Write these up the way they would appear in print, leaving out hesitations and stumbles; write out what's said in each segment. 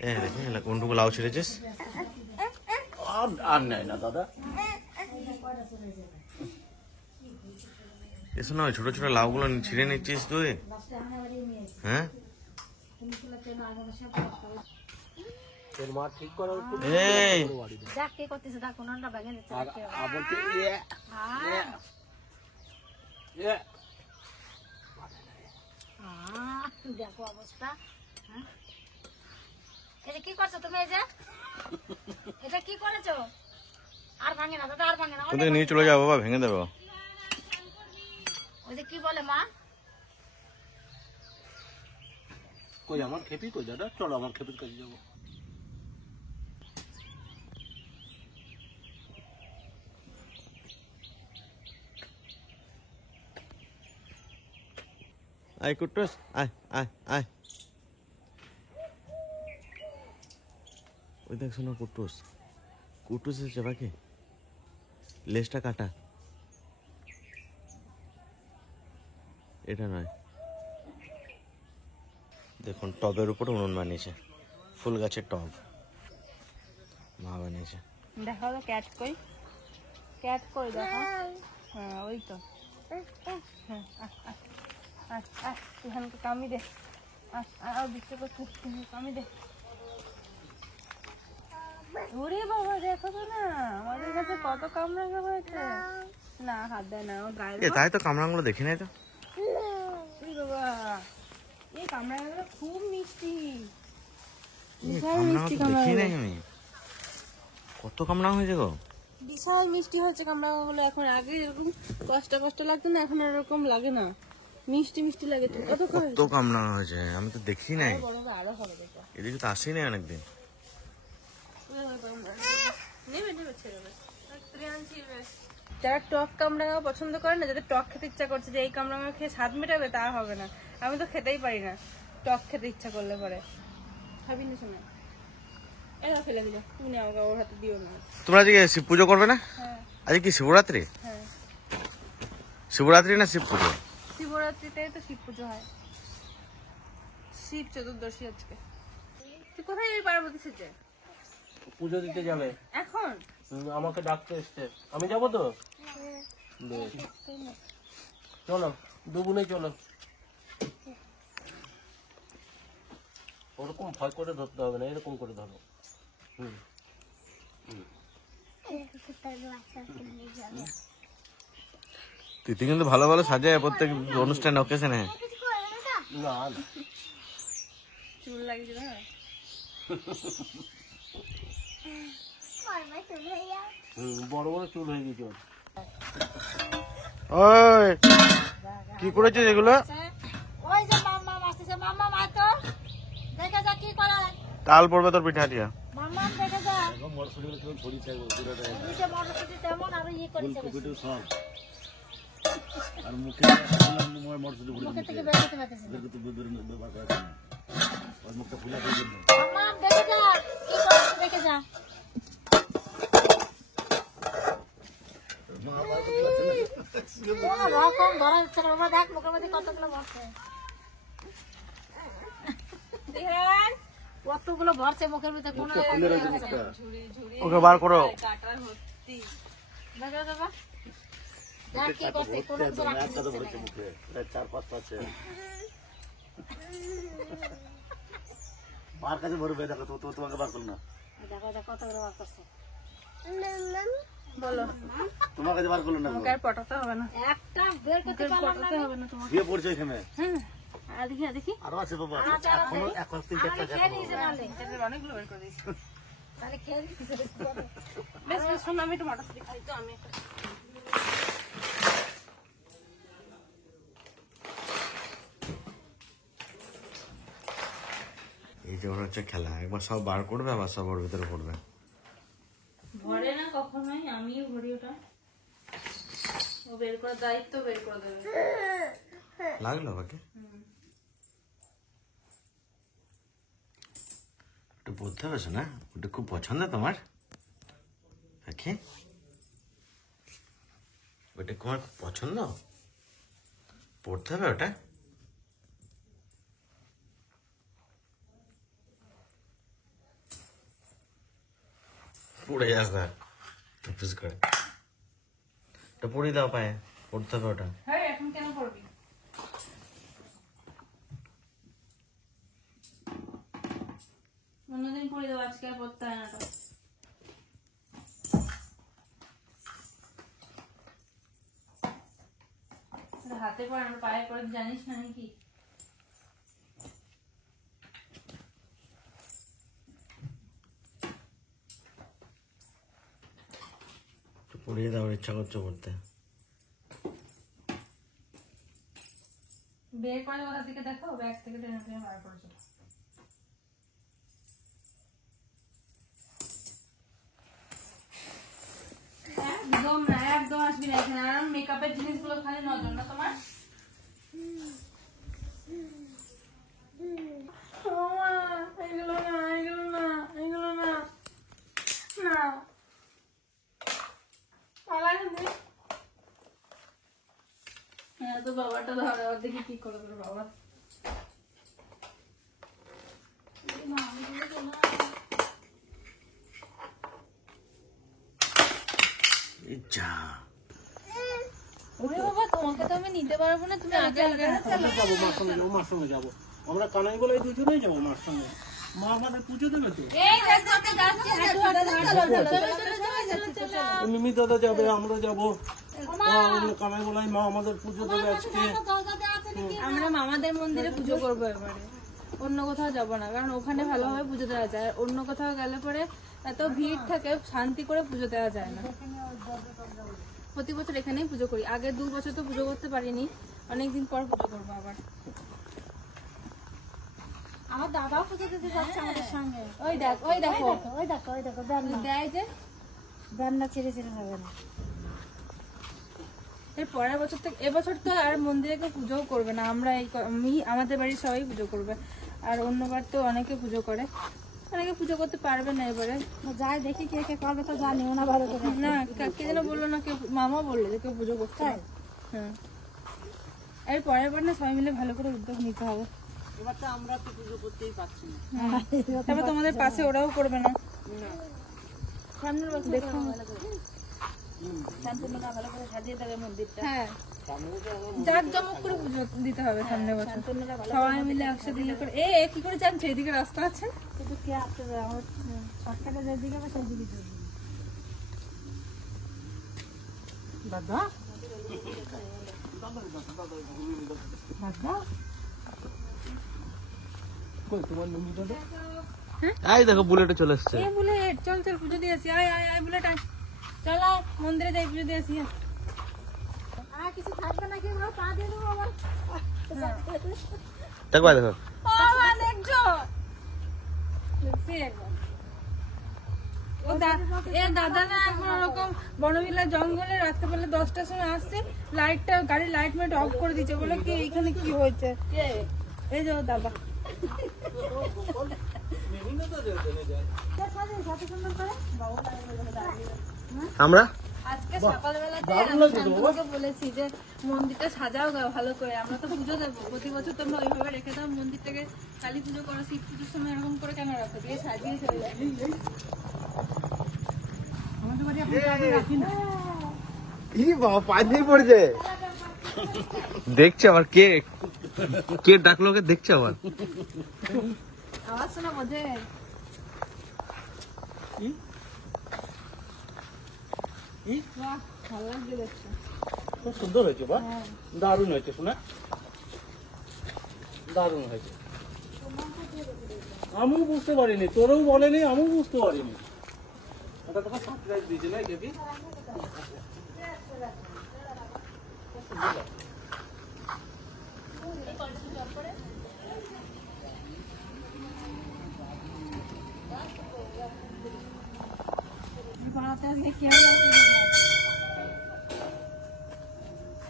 দেখি কোনটুকু লাউ ছেড়েছিস? আর নেয় না দাদা। এসো না, ছোট ছোট লাউগুলো ছিঁড়ে নিচ্ছিস তুই? হ্যাঁ, মা ঠিক করো। দেখো অবস্থা। এটা কি করছো তুমি? এটা কি করেছো? আর ভাঙে না দাদা, আর ভাঙে না। ওদের নিয়ে চলে যাও বাবা, ভেঙে দেবো। ওই যে কি বলে মা? কই আমার খেপি কই দাদা? চলো আমার খেপির কাছে যাবো। আয় কুট্টুস, আয় আয় আয়। ওই দেখ শোনো, কুট্টুস কুট্টুস এসেছে বাকি, লেজটা কাটা। এটা নয়, দেখুন টবের উপরে উনুন বানিয়েছে, ফুল গাছের টব মা বানিয়েছে। দেখো তো ক্যাট কই, ক্যাট কই দেখো। হ্যাঁ ওই তো। হ্যাঁ এখানকে কামি দে, আর দিতে করতে কামি দে। ওরে বাবা দেখো তো না, আমাদের কাছে কত কামরাঙা হয়েছে। না হাত দেয় না, ও গায়ে। তাই তো কামরাঙাগুলো দেখি নাই তো। বাবা এই কামরাঙাগুলো খুব মিষ্টি, দেখি নাই আমি। কত কামরাঙা হয়েছে গো, বিশাল মিষ্টি হচ্ছে কামরাঙাগুলো এখন। আগে এরকম কষ্ট কষ্ট লাগতো না, এখন এরকম লাগে না, মিষ্টি মিষ্টি লাগে। কত কামরাঙা হয়েছে, আমি তো দেখি নাই। আরো হবে দেখো, এদিকে তো আসি নাই অনেকদিন। যারা টক কামরাঙা পছন্দ করে না, যাদের টক খেতে ইচ্ছা করছে যে এই কামরাঙা খেয়ে স্বাদ মেটাবে, তা হবে না। আমি তো খেতেই পারি না টক খেতে ইচ্ছা করলে পরে। খাবি না শোনা, এরা ফেলে দিল, তুমি আমাকে ওর হাতে দিও না। তোমরা আজকে শিব পুজো করবে না? হ্যাঁ আজকে কি শিবরাত্রি? হ্যাঁ শিবরাত্রি না শিব পুজো? শিবরাত্রিতে তো শিব পুজো হয়, শিব চতুর্দশী আজকে। তুই কোথায় এই পার্বতী সেজে পুজো দিতে যাবে এখন? আমাকে ডাকতে এসছে, আমি যাবো তো। চলো দুগুনে চলো। ওরকম ভয় করে ধরতে হবে না, এরকম করে ধরো। তিথি কিন্তু ভালো ভালো সাজায় প্রত্যেক অনুষ্ঠানে, ওকেশনে। না চুল লাগিয়েছে না, বড় বড় চুল হয়ে গেছে ওর। ওই কি করেছিস এগুলো? ওই যে মাম্মা আসছে, মাম্মা মা তো দেখে যা কি করে। কাল পড়বে তোর পিঠা দিয়া। মাম্মা দেখে যা, মরসুটি কেমন ছড়ি চাইবো পুরোটা, নিচে মটরশুঁটি তেমন আর ইয়ে করেছে, ফুলকপিটা সব। আর মুখে মরসুটি মুখে থেকে বের করতে পারতেছে না। মুখটা ফুলা দিয়ে দেন। মাম্মা দেখে যা কি করে, দেখে যা। কোন রকম ধরা যাচ্ছে না, বাবা দেখ মুখের মধ্যে কতগুলো ভরছে, কতগুলো ভরছে মুখের মধ্যে। কোন ওকে বার করো। দেখো বাবা দেখ কি করছে, কোন কিছু রাখছে না। মুখে 4-5 আছে মার কাছে ভরবে। দেখো তো তোমাকে বার করো না, দেখো দেখো কতগুলো বার করছে। বলো তোমার কাছে বার করলো না, আমাকে আর পটাতে হবে না, একটা বের করতে পটাতে হবে না তোমাকে। দিয়ে পড়ছে এখানে। হ্যাঁ আর দেখি দেখি আরো আছে বাবা, এখনো 1-3-4টা খেয়ে নিয়েছে, নাহলে অনেকগুলো বের করে দিয়েছি, তাহলে খেয়ে নিয়েছে। বেশ বেশ শোনো, আমি একটু মটরশুঁটি খাই তো। আমি একটা এই যে ওর হচ্ছে খেলা, একবার সব বার করবে আবার সব ওর ভিতরে পড়বে। ভরে না কখনোই, আমিও ভরি ওটা। ও বের করার দায়িত্ব বের করে দেবে। লাগলো বাকি একটু পড়তে হবে না? ওটা খুব পছন্দ তোমার, দেখি ওটা তোমার খুব পছন্দ, পড়তে হবে ওটা। পড়ে যাস না টুপিস করে তো পড়ে দাও পায়ে পড়তে হবে ওটা হ্যাঁ এখন কেন করবি অন্যদিন পড়ে দেবো আজকে আর পড়তে হয় না তো হাতে পড়ে আমার পায়ে পড়ে জানিস না নাকি পড়িয়ে দাও ইচ্ছা করছো পড়তে বের করে ওখান থেকে দেখো ব্যাগ থেকে টেনে টেনে বার করেছো একদম না একদম আসবি না এখানে আর মেকআপের জিনিসগুলো খালি নজর না তোমার এগুলো না এগুলো না এগুলো না না পালা কিন্তু হ্যাঁ তো বাবাটা ধরে ওর দেখি কি করে তোর বাবা যা ওরে বাবা তোমাকে তো আমি নিতে পারবো না তুমি আগে আগে যাবো মার সঙ্গে যাবো মার সঙ্গে যাবো আমরা কানাই গলায় দুজনেই যাবো মার সঙ্গে মা আমাদের পুজো দেবে তো এই যাচ্ছে যাচ্ছে চলো মিমি দাদা যাবে আমরা যাবো কানাই গলায় মা আমাদের পুজো দেবে আজকে আমরা মামাদের মন্দিরে পুজো করবো এবারে অন্য কোথাও যাবো না কারণ ওখানে ভালোভাবে পুজো দেওয়া যায় আর অন্য কোথাও গেলে পরে এত ভিড় থাকে শান্তি করে পুজো দেওয়া যায় না প্রতি বছর এখানেই পুজো করি আগে 2 বছর তো পুজো করতে পারিনি অনেকদিন পর পুজো করবো আবার আমার দাদাও পুজো দিতে যাচ্ছে আমাদের সঙ্গে ওই দেখো ওই দেখো দেয় যে ব্যান্না ছেড়ে ছেড়ে যাবে না এর পরের বছর থেকে এবছর তো আর মন্দিরে কেউ পুজোও করবে না আমরা আমি আমাদের বাড়ির সবাই পুজো করবে আর অন্যবার তো অনেকে পুজো করে অনেকে পুজো করতে পারবে না এবারে যাই দেখি কে কে করবে তো জানি না ভালো করে না কে যেন বললো না কেউ মামা বললো যে কেউ পুজো করতে হয়। হ্যাঁ এর পরের বার না সবাই মিলে ভালো করে উদ্যোগ নিতে হবে এবার তো আমরা তো পুজো করতেই পারছি না তারপর তোমাদের পাশে ওরাও করবে না সামনের বছর দেখো শান্তনুরা ভালো করে সাজিয়ে দেবে মন্দিরটা হ্যাঁ জাঁকজমক করে পুজো দিতে হবে সামনে বছর শান্তনুরা ভালো সবাই মিলে একসাথে ইয়ে করে কি করে জানছে এদিকে রাস্তা আছে শুধু কে আসতে হবে আমার সরকারের যেদিকে হবে সেই দিকে চলবে দাদা দাদা কই তোমার মিমি দাদা এই দেখো বুলেটে চলে এসছে এই বুলেট চল চল পুজো দিয়ে আসি আয় আয় আয় বুলেট আয় চল আয় মন্দিরে যাই পুজো দিয়ে আসি আর কিছু থাকবে না কি পা দিয়ে দেবো আবার দেখো দেখো বাবা দেখছো দেখছি একবার দাদা না এখন ওরকম বনবিলা জঙ্গলে রাত্রেবেলা 10টার সময় আসছে লাইটটা গাড়ির লাইট মাইট অফ করে দিচ্ছে বলে কি এখানে কি হয়েছে এই যে দাদা আমরা আজকে সকালবেলাতে আমি শান্তনুকে বলেছি যে মন্দিরটা সাজাও গা ভালো করে আমরা তো পুজো দেবো প্রতি বছর তোমরা ওইভাবে রেখে দাও মন্দিরটাকে কালী পুজো করো শিব পুজোর সময় এরকম করে কেন রাখো দিয়ে সাজিয়ে চলে যায় বাবা পাঁচ পড়েছে দেখছে আবার কে কে ডাকলো ওকে দেখছে আবার আওয়াজ শোনা বোঝে বাহ ভালো লাগছে দেখতে খুব সুন্দর হয়েছে বা দারুণ হয়েছে শোনা দারুণ হয়েছে আমিও বুঝতে পারিনি তোরও বলেনি আমিও বুঝতে পারিনি এটা তোকে সারপ্রাইজ দিয়েছে না কেবি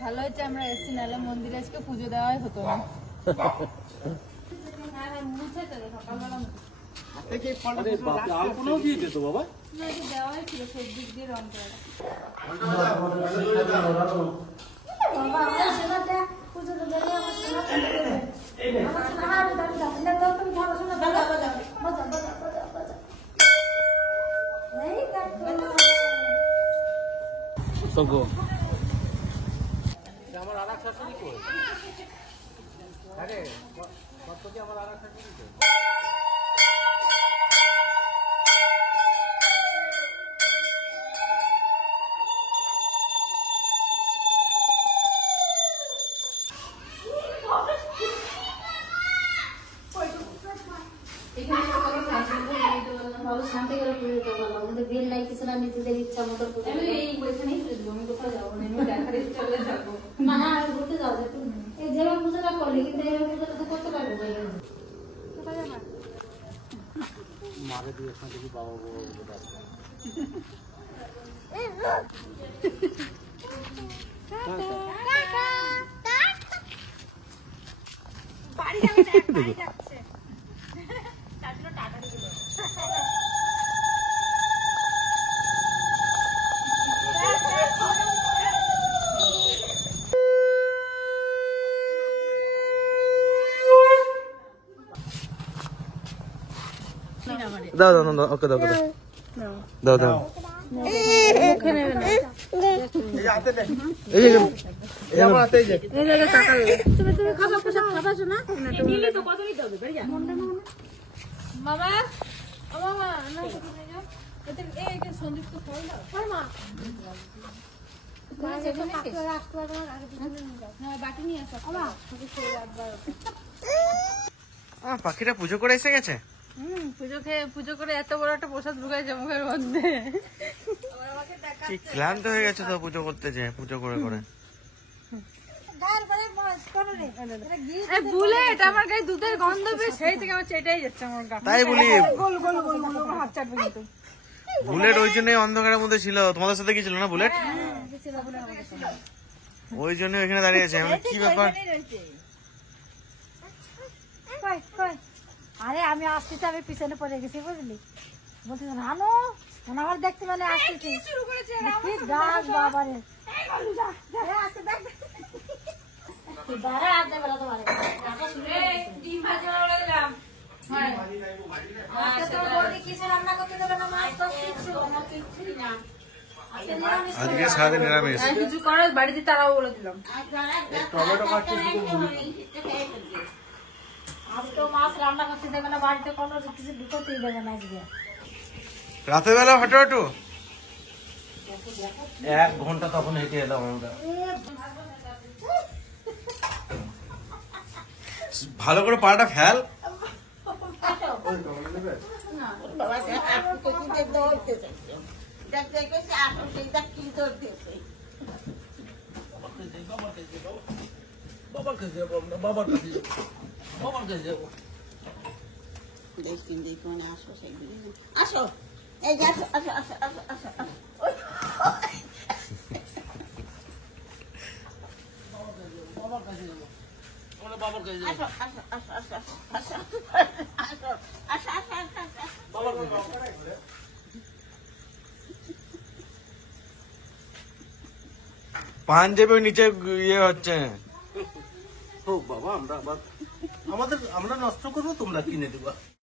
ভালো হয়েছে আমরা এসছি নাহলে মন্দিরে আজকে পুজো দেওয়াই হতো না মুছেছে সকালবেলা আরে বাপরে আলপনাও দিয়ে দিত বাবা দেওয়াই ছিল সব দিক দিয়ে রং করা বাবা আমার সেবাটা পুজো তো দেবে আমার সেবাটা দেবে আমার সেবাটা দাদা দাদা তুমি ধরো শোনা দাদা বাজা বাজা বাজা বাজা এই দেখ গো। আমার আর এক শাশুড়ি কই? আরে কত কি আমার আর এক শাশুড়ি কই? ভালো শান্তি করে পুজো দিতে পারলাম, কিন্তু বিল নাই কিছু না, নিজেদের ইচ্ছা মতো পুজো দিতে না। হ্যাঁ, আমি ঘুরতে যাবো, এই যেভাবে পুজোটা করলি, কিন্তু এইভাবে পুজোটা তো করতে পারবো না। মাকে দিয়ে দেখি বাবা বড় বাড়ি যাবে না, বাড়ি যাচ্ছে তার জন্য টাটা দিল। দাও দাও দাও, ওকে দাও দাও দাও দাও। মুখে নেবে না, এই যে এই আমার হাতে, এই যে এই জায়গা টাকা দেবে। তুমি খাবা, প্রসাদ খাবাছো না? মামা ও মামা না কিছু নেই যাও, এতে এই যে সন্দীপ তো ফল দাও। আর মা মা যেটা কাকে রাখতে পারবে না, আগে দিন নিয়ে যাও। হ্যাঁ, বাটি নিয়ে আসো। আমা তুমি খেয়ে রাখবার। পাখিটা পুজো করে এসে গেছে। পুজো করে এত বড় একটা প্রসাদ ঢুকাইছে মুখের মধ্যে। কি ক্লান্ত হয়ে গেছে তো পুজো করতে, যে পুজো করে করে। বুলেট আমার গায়ে দুধের গন্ধ পেয়ে সেই থেকে আমার চেটাই যাচ্ছে আমার গা। তাই বলি, গোল গোল গোল গোল আমার হাত চাটবে কিন্তু। বুলেট ওই জন্যই অন্ধকারের মধ্যে ছিল, তোমাদের সাথে কি ছিল না বুলেট? ওই জন্য ওইখানে দাঁড়িয়ে আছে। আমি কি ব্যাপার, কই কই, আরে আমি আসতেছি, আমি পিছনে পড়ে গেছি, বুঝলি? বলছি রানু, আমার দেখতে মানে আসতেছি, শুরু করেছে কি ডাক বাবারে। দাঁড়া, আজ দেবে না তোমারে। ডিম ভাজি বানাবো দিলাম। আজকে তোমার বৌদি কিছু রান্না করতে দেবে না, মাছ টাছ কিচ্ছু না। আজকে নিরামিষ আজকে সারাদিন নিরামিষ। আর কিছু করো বাড়িতে তারাও বলে দিলাম। টমেটো কাটছে শুধু আজকে মাছ রান্না করতে দেবে না, বাড়িতে কোনো কিছু ঢুকতেই দেবে না আজকে। রাতের বেলা হাঁটু হাঁটু 1 ঘন্টা তখন হেঁটে এলাম আমরা। ভালো করে পাটা ফেল। আসো এই যে আসো আসো আসো আসো আসো আসো। আসো আসো আসো আসো আসো আসো আসো আসো আসো। পাঞ্জাবি নিচে ইয়ে হচ্ছে। ও বাবা, আমরা নষ্ট করবো, তোমরা কিনে দিবা।